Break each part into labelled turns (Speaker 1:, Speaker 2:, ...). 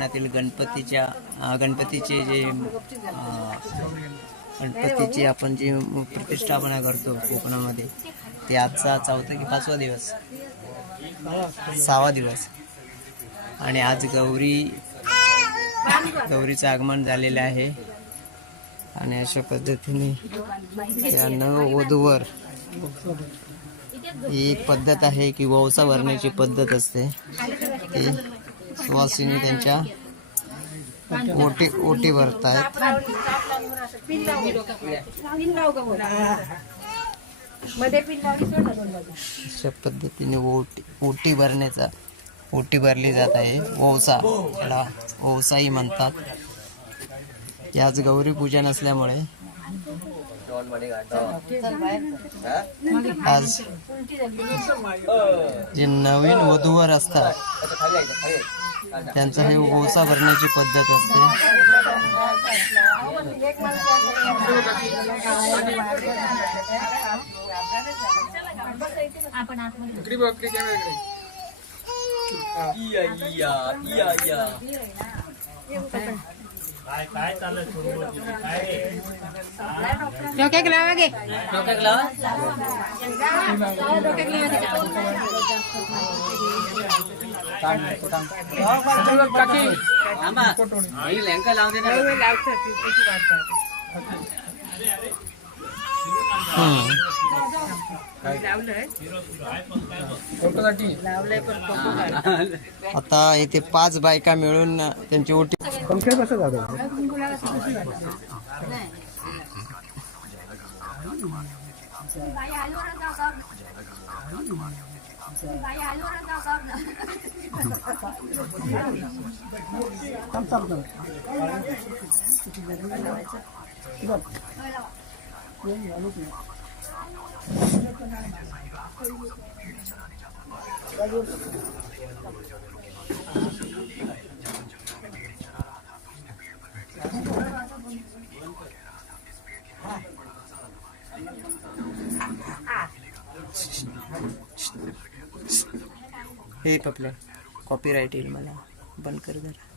Speaker 1: कोकणातील गणपतीच्या गणपतीचे जे गणपतीची आपण जी प्रतिष्ठापना करतो कोकणामध्ये ते आजचा चौथा की पाचवा दिवस सहावा दिवस आणि आज गौरी गौरीचं आगमन झालेलं आहे आणि अशा पद्धतीने त्या नववधूवर ही एक पद्धत आहे की वौसा भरण्याची पद्धत असते ती बॉसीने त्यांच्या ओटी ओटी आहेत अशा पद्धतीने ओटी ओटी भरण्याचा ओटी भरली जात आहे ओवसा त्याला ओवसाही म्हणतात आज गौरी पूजा नसल्यामुळे आज जे नवीन वधूवर असतात त्यांचा हे ओसा भरण्याची पद्धत असते डोके खिलावा के खिलावा डोके खिलावा के काम लंका लाव देना लाव लाव आता इथे पांच बायका मिळून त्यांची 검찰에서 가도 깜짝 놀랐어. 이 हे कॉपी राइट येईल मला बंद कर जरा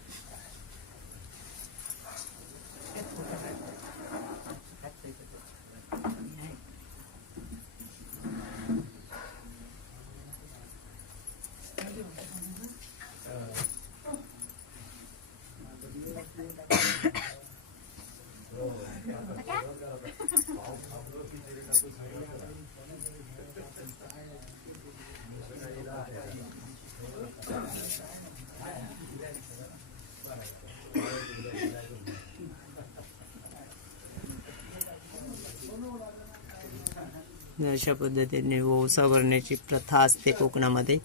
Speaker 1: अशा पद्धतीने ओसा भरण्याची प्रथा असते कोकणामध्ये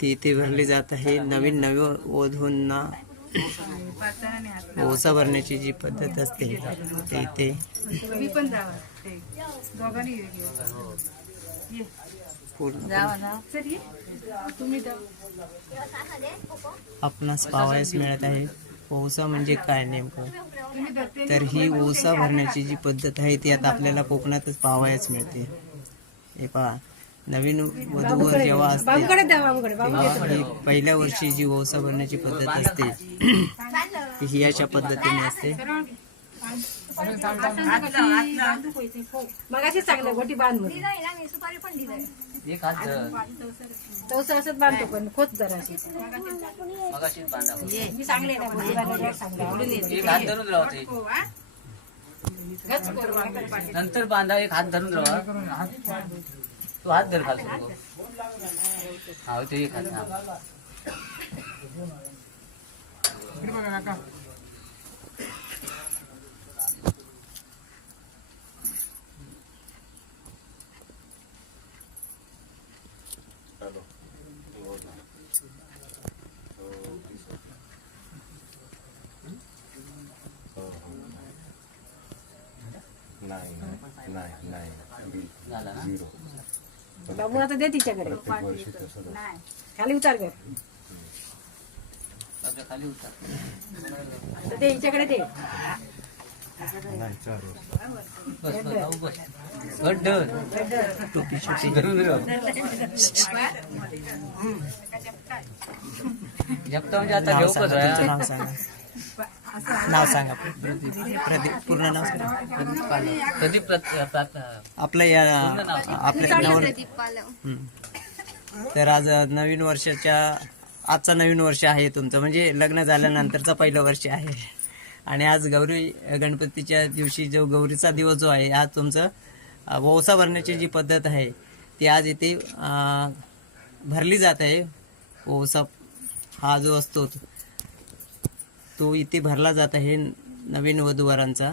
Speaker 1: ती इथे भरली जात आहे नवीन नवीन वधूंना ओसा भरण्याची जी पद्धत असते ती ते आपणास पावायस मिळत आहे ओसा म्हणजे काय नेमकं तर ही ओसा भरण्याची जी पद्धत आहे ती आता आपल्याला कोकणातच पावायच मिळते हे पहा नवीन वधूवर जेव्हा असते पहिल्या वर्षी जी ओसा भरण्याची पद्धत असते ही अशा पद्धतीने असते मगाशी चांगलं गोटी बांध सुपारी पण एक हात धर असंच बांधतो पण कोच बांधा एक हात धरून हो, नंतर बांधा एक हात धरून राहा तू हात धर खाल हा ते एक हात काका बाबू आता दे तिच्याकडे खाली उतार कर खाली दे दे म्हणजे आता नाव सांगा प्रदीप प्रदीप पूर्ण नाव प्रदीप प्रदीप प्रत- आपलं या आपल्या नवर तर आज नवीन वर्षाच्या आजचा नवीन वर्ष आहे तुमचं म्हणजे लग्न झाल्यानंतरचा पहिलं वर्ष आहे आणि आज गौरी गणपतीच्या दिवशी जो गौरीचा दिवस जो आहे आज तुमचं वौसा भरण्याची जी पद्धत आहे ती आज इथे भरली जात आहे वौसा हा जो असतो तो इथे भरला जात आहे नवीन वधूवरांचा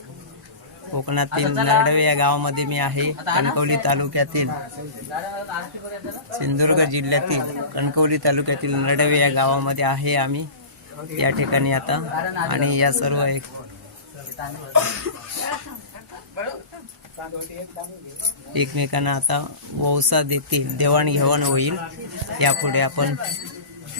Speaker 1: कोकणातील नरडवे या गावामध्ये मी आहे कणकवली तालुक्यातील सिंधुदुर्ग जिल्ह्यातील कणकवली तालुक्यातील नरडवे या गावामध्ये आहे आम्ही या ठिकाणी आता आणि या सर्व एक एकमेकांना आता वौसा देतील देवाणघेवाण होईल यापुढे आपण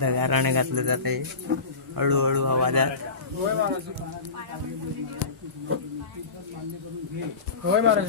Speaker 1: ढगाराने घातलं जात हळूहळू आवाजात होय महाराज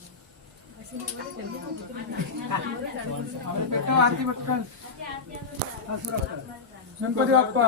Speaker 2: शंकर बाप्पा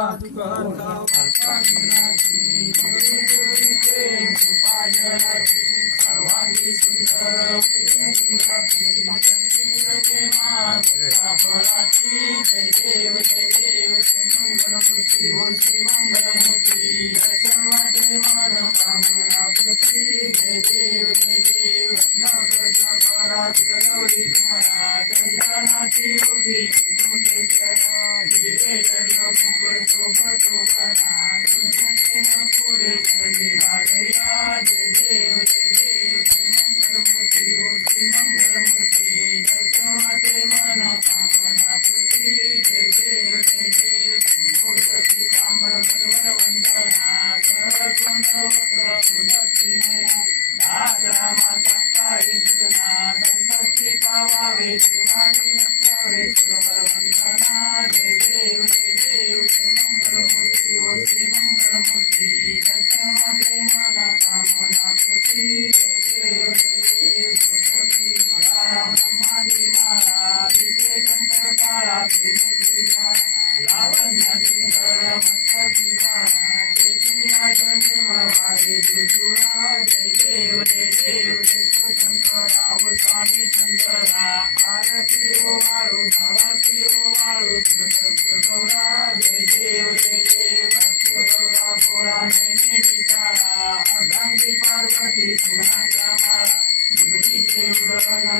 Speaker 2: शोभे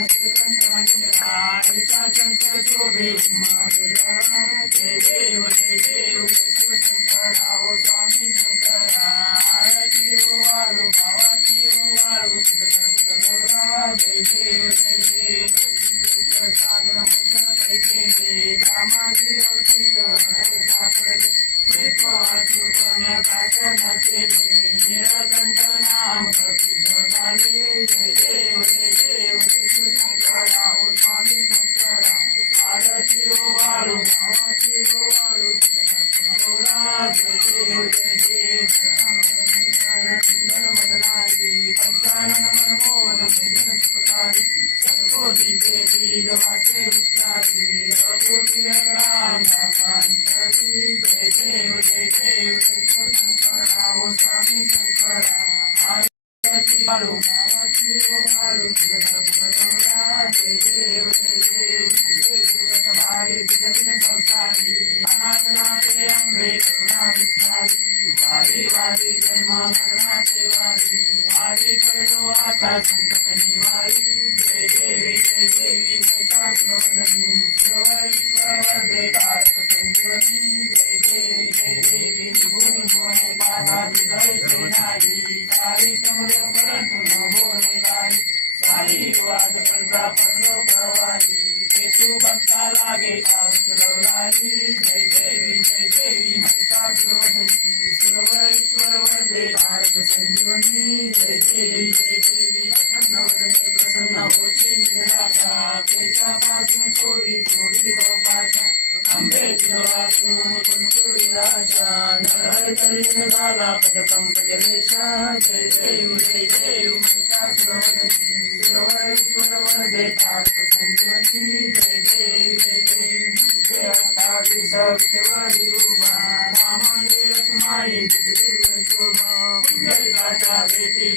Speaker 2: शोभा पुंडलिकाच्या भेटी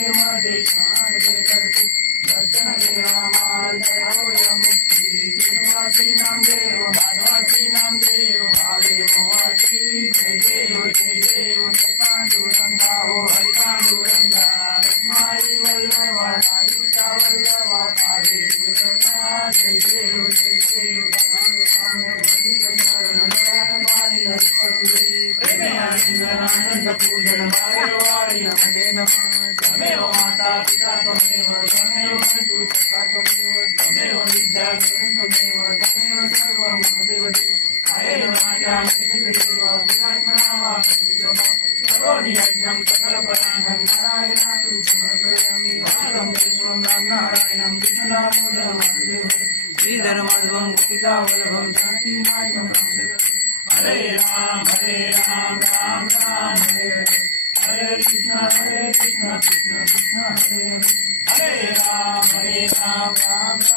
Speaker 2: মাঝে तमेव तु सकाकमेव तमेव विद्या तमेव तमेव सर्वं तदेव अयं माता नमः